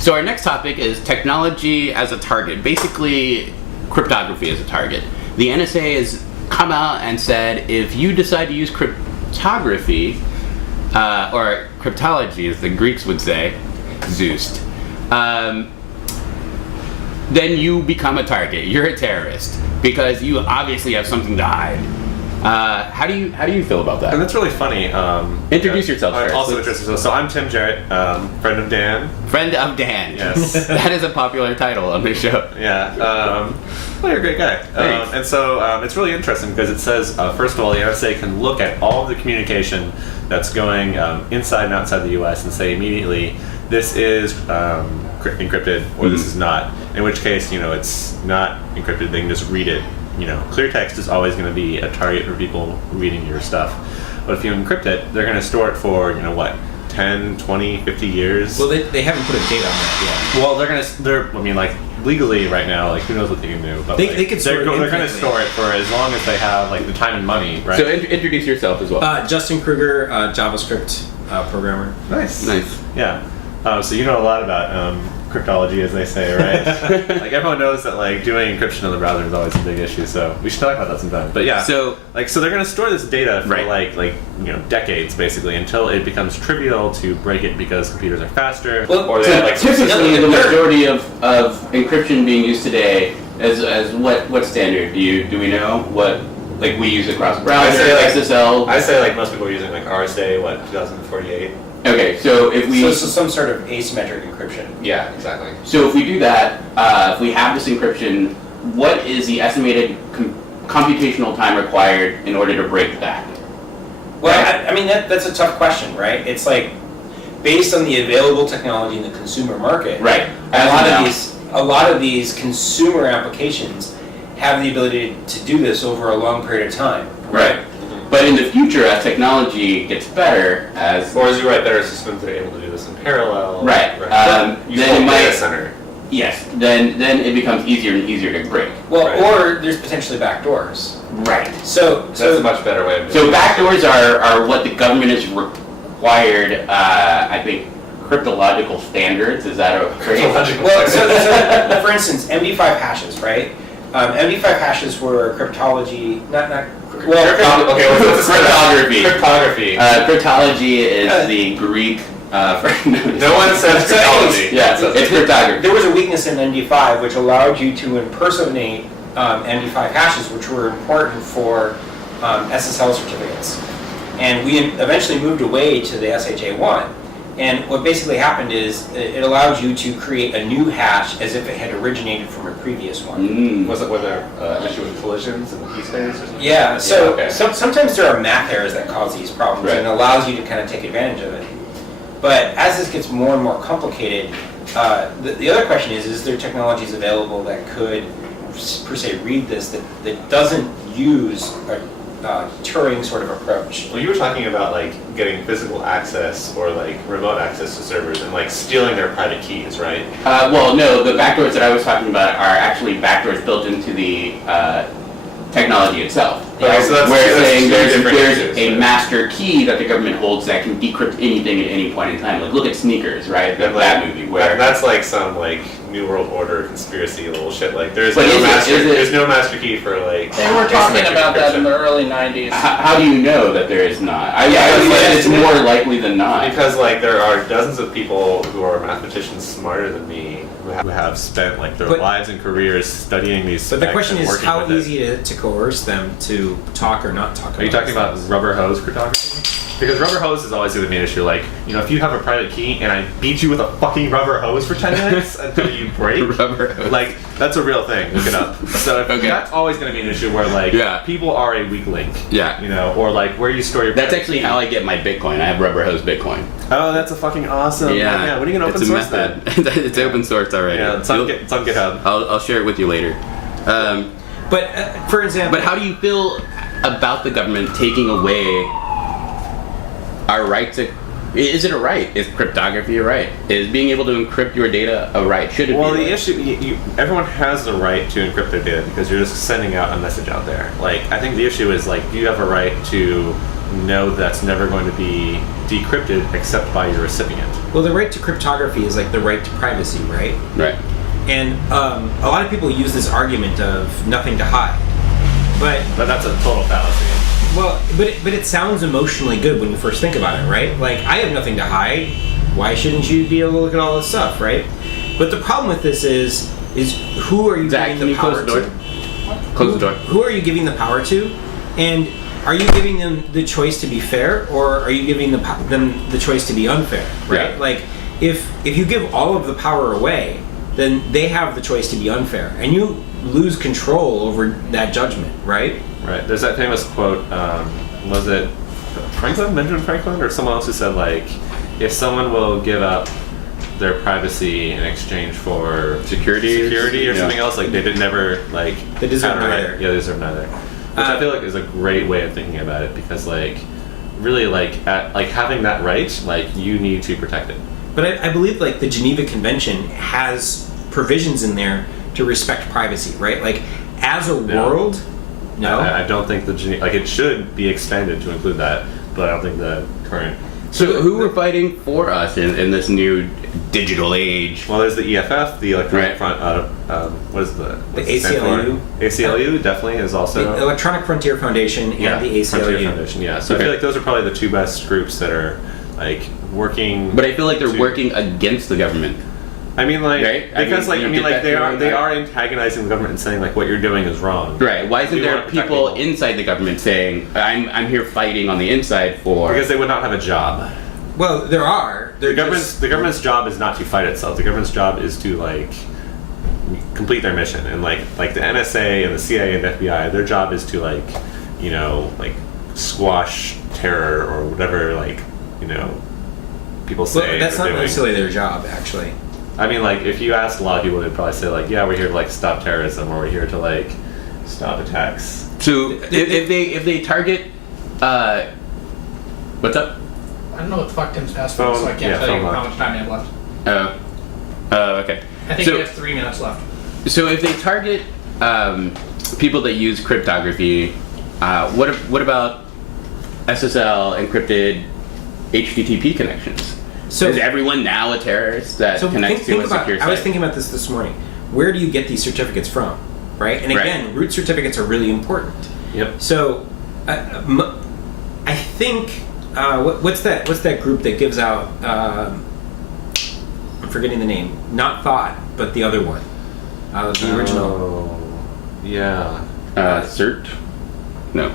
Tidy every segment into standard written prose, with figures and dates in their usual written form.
So our next topic is technology as a target. Basically, cryptography as a target. The NSA has come out and said if you decide to use cryptography, or cryptology as the Greeks would say, Zeus, then you become a target. You're a terrorist because you obviously have something to hide. How do you feel about that? And that's really funny. Introduce yourself first. Also introduce yourself. So I'm Tim Jarrett, friend of Dan. Friend of Dan. Yes. That is a popular title on this show. Yeah. Well, you're a great guy. And so it's really interesting because it says, first of all, the NSA can look at all of the communication that's going inside and outside the U.S. and say immediately, this is encrypted or this is not. In which case, it's not encrypted. They can just read it. Clear text is always going to be a target for people reading your stuff. But if you encrypt it, they're going to store it for, 10, 20, 50 years. Well, they haven't put a date on that yet. Well, legally right now, who knows what they can do. But they can store it they're going to store it for as long as they have, the time and money, right? So introduce yourself as well. Justin Kruger, JavaScript programmer. Nice. Nice. Yeah. So you know a lot about cryptology, as they say, right? Everyone knows that doing encryption in the browser is always a big issue. So we should talk about that sometime. But yeah, so they're going to store this data for decades, basically, until it becomes trivial to break it because computers are faster. Well, or typically the majority of encryption being used today as what standard do we know what we use across browser SSL? I say most people are using RSA 2048. Okay, so if we... So some sort of asymmetric encryption. Yeah, exactly. So if we do that, if we have this encryption, what is the estimated computational time required in order to break that? Well, that's a tough question, right? It's based on the available technology in the consumer market. Right. A lot of these consumer applications have the ability to do this over a long period of time. Right. But in the future, as technology gets better, or as you write better systems that are able to do this in parallel, right? Then it might center. Yes. Then it becomes easier and easier to break. Well, or there's potentially backdoors. Right. So that's a much better way of doing it. So backdoors are what the government has required. I think cryptological standards. Is that a phrase? Well, so for instance, MD5 hashes, right? MD5 hashes were cryptology, cryptography. Cryptography. Cryptology is the Greek. No one says cryptology. Yeah, it's cryptography. There was a weakness in MD5 which allowed you to impersonate MD5 hashes, which were important for SSL certificates. And we eventually moved away to the SHA-1. And what basically happened is it allowed you to create a new hash as if it had originated from a previous one. Was it with an issue with collisions and key space or something? Yeah, sometimes there are math errors that cause these problems, and it allows you to kind of take advantage of it. But as this gets more and more complicated, the other question is there technologies available that could, per se, read this that doesn't use a Turing sort of approach? Well, you were talking about getting physical access or remote access to servers and stealing their private keys, right? Well, no, the backdoors that I was talking about are actually backdoors built into the technology itself. Okay, so that's where saying there's issues, a master key that the government holds that can decrypt anything at any point in time. Look at Sneakers, right? That movie. Where that's some New World Order conspiracy little shit. There's no master key for They were talking about that in the early 90s. How do you know that there is not? I would say it's more likely than not. Because there are dozens of people who are mathematicians smarter than me who have spent their lives and careers studying these. But the question is, how easy to coerce them to talk or not talk? Are you talking about rubber hose cryptography? Because rubber hose is always going to be an issue. If you have a private key and I beat you with a fucking rubber hose for 10 minutes until you break, rubber hose. That's a real thing. Look it up. So that's always going to be an issue where people are a weak link. Yeah. Or where you store your. That's actually how I get my Bitcoin. I have rubber hose Bitcoin. Oh, that's a fucking awesome. Yeah. When are you going to open source that? It's open source already. Yeah, it's on GitHub. I'll share it with you later. But for example, but how do you feel about the government taking away our right to? Is it a right? Is cryptography a right? Is being able to encrypt your data a right? Should it be? Well, the issue, everyone has the right to encrypt their data because you're just sending out a message out there. I think the issue is do you have a right to know that's never going to be decrypted except by your recipient? Well, the right to cryptography is like the right to privacy, right? Right. And a lot of people use this argument of nothing to hide, but that's a total fallacy. well, but it sounds emotionally good when you first think about it, right? Like, I have nothing to hide. Why shouldn't you be able to look at all this stuff, right? But the problem with this is who are you Zach, giving can the you power close the door? to? Close the door. Who are you giving the power to? And are you giving them the choice to be fair, or are you giving them the choice to be unfair, right? Yeah. Like, if you give all of the power away, then they have the choice to be unfair, and you lose control over that judgment, right? Right. There's that famous quote. Was it Benjamin Franklin, or someone else who said, like, if someone will give up their privacy in exchange for Security or yeah. something else, like they did never like They deserve have the right- neither. Yeah, they deserve neither. Which I feel like is a great way of thinking about it, because like really like having that right, like you need to protect it. But I believe like the Geneva Convention has provisions in there to respect privacy, right? Like, as a world, no. I don't think it should be expanded to include that, but I don't think the current. So who are fighting for us in this new digital age? Well, there's the EFF, the Electronic Right. Front. What's it stand ACLU. for? ACLU definitely is also. The Electronic Frontier Foundation and the Frontier ACLU. Foundation. Yeah, so I Okay. feel like those are probably the two best groups that are like working. But I feel like they're to- working against the government. I mean, like Right? because I mean, you get that they feeling? are antagonizing the government and saying like what you're doing is wrong. Right. Why isn't We there wanna protect people people. inside the government saying, I'm here fighting on the inside for... Because they would not have a job. Well, there are. The government's job is not to fight itself. The government's job is to like complete their mission, and like the NSA and the CIA and FBI, their job is to like squash terror or whatever people say. Well, that's they're not doing. necessarily their job, actually. I mean, like if you asked a lot of people, they'd probably say like, yeah, we're here to like stop terrorism, or we're here to like stop attacks. So if they target... what's up? I don't know what the fuck Tim's passed Phone- for, so I can't yeah, tell you phone how lock. much time I have left. Okay. I think So- he has 3 minutes left. So if they target people that use cryptography, what about SSL encrypted HTTP connections? So Is everyone now a terrorist that So connects think to a about, secure site? I was thinking about this morning. Where do you get these certificates from, right? And Right. again, root certificates are really important. Yep. So, I think what's that group that gives out? I'm forgetting the name. Not Thought, but the other one, the original. Oh, yeah. CERT? No.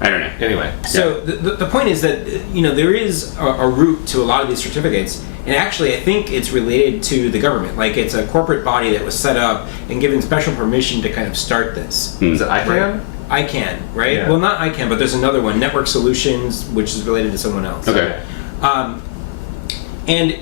I don't know. Anyway. So the point is that there is a root to a lot of these certificates, and actually I think it's related to the government. Like, it's a corporate body that was set up and given special permission to kind of start this. Is it ICANN? ICANN, right? Yeah. Well, not ICANN, but there's another one, Network Solutions, which is related to someone else. Okay. And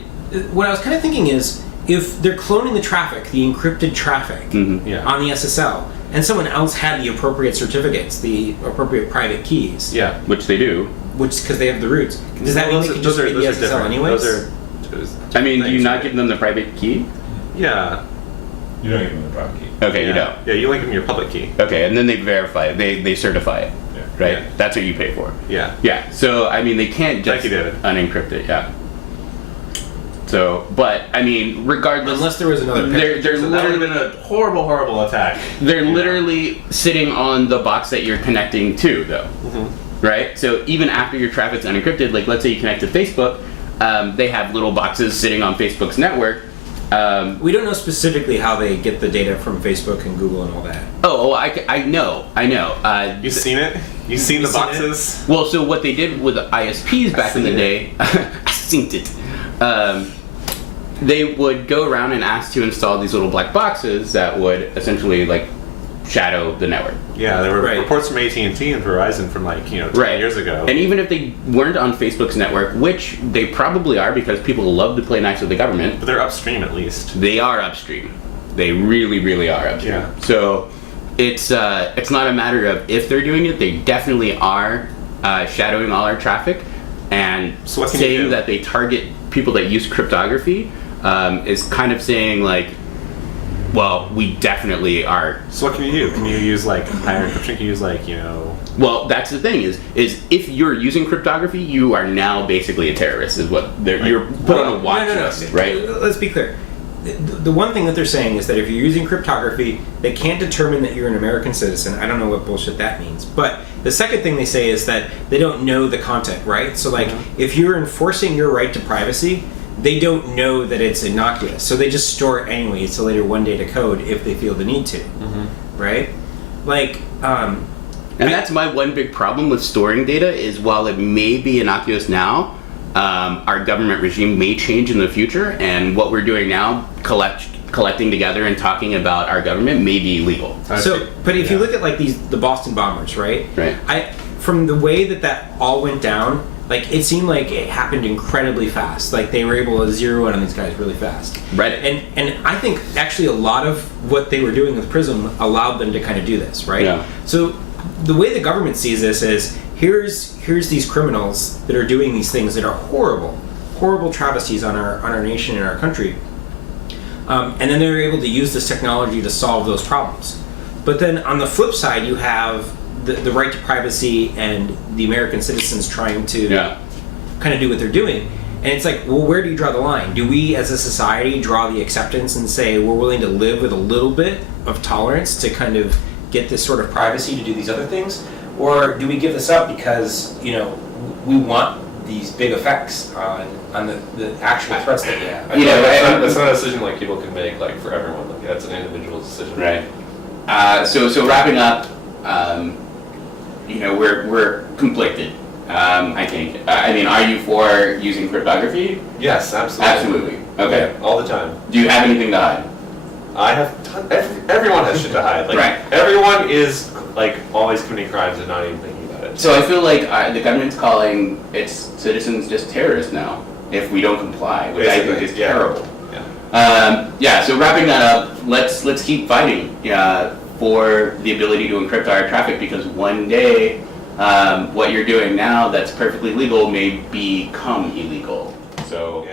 what I was kind of thinking is, if they're cloning the traffic, the encrypted traffic Yeah. on the SSL, and someone else had the appropriate certificates, the appropriate private keys, Yeah. Which they do. which because they have the roots, does that mean Those they are- can just those are- read the those are SSL different. anyways? Those are I mean, do you things, not right? give them the private key? Yeah. You don't give them the private key. Okay, you Yeah. don't. Yeah, you link them your public key. Okay, and then they verify it. They certify it. Yeah. Right? Yeah. That's what you pay for. Yeah. Yeah. So I mean, they can't just Thank you, David. unencrypt it. Yeah. So, but I mean, regardless, Unless there was another they're So that would have literally been a horrible, horrible attack. they're literally sitting on the box that you're connecting to, though. Right? So even after your traffic's unencrypted, like let's say you connect to Facebook, they have little boxes sitting on Facebook's network. We don't know specifically how they get the data from Facebook and Google and all that. I know. You've seen it? You've seen the seen it? boxes? Well, so what they did with the ISPs back in the seen day, I seen it. They would go around and ask to install these little black boxes that would essentially like shadow the network. Yeah, there were Right. reports from AT&T and Verizon from 10 Right. years ago. And even if they weren't on Facebook's network, which they probably are because people love to play nice with the government, But they're upstream at least. they are upstream. They really, really are upstream. Yeah. So it's not a matter of if they're doing it. They definitely are shadowing all our traffic, and So what can you do? saying that they target people that use cryptography is kind of saying like Well, we definitely are. So what can you do? Can you use like higher encryption? Can you use like, you know? Well, that's the thing is if you're using cryptography, you are now basically a terrorist. Is what you're put on a watch list, right? Let's be clear. The one thing that they're saying is that if you're using cryptography, they can't determine that you're an American citizen. I don't know what bullshit that means. But the second thing they say is that they don't know the content, right? So like, if you're enforcing your right to privacy, they don't know that it's innocuous. So they just store it anyway. It's a later one day to code if they feel the need to, right? Like, And that's my one big problem with storing data is while it may be innocuous now, our government regime may change in the future, and what we're doing now, collecting together and talking about our government, may be illegal. so, but if you look at like the Boston bombers, right? Right. From the way that all went down, like it seemed like it happened incredibly fast. Like they were able to zero in on these guys really fast. Right. And I think actually a lot of what they were doing with Prism allowed them to kind of do this, right? Yeah. So the way the government sees this is here's these criminals that are doing these things that are horrible travesties on our nation and our country. And then they're able to use this technology to solve those problems. But then on the flip side, you have the right to privacy and the American citizens trying to kind of do what they're doing. And it's like, well, where do you draw the line? Do we as a society draw the acceptance and say we're willing to live with a little bit of tolerance to kind of get this sort of privacy to do these other things? Or do we give this up because, you know, we want these big effects on the actual threats that we have? That's not a decision like people can make like for everyone. Like that's an individual decision. Right. So wrapping up, you know, we're conflicted. I think. I mean, are you for using cryptography? Yes, absolutely. Absolutely. Okay. Yeah, all the time. Do you have anything to hide? I have. Everyone has shit to hide. Like, Right. Everyone is like always committing crimes and not even thinking about it. So I feel like the government's calling its citizens just terrorists now if we don't comply, which I think is terrible. Yeah. So wrapping that up, let's keep fighting for the ability to encrypt our traffic, because one day what you're doing now that's perfectly legal may become illegal. So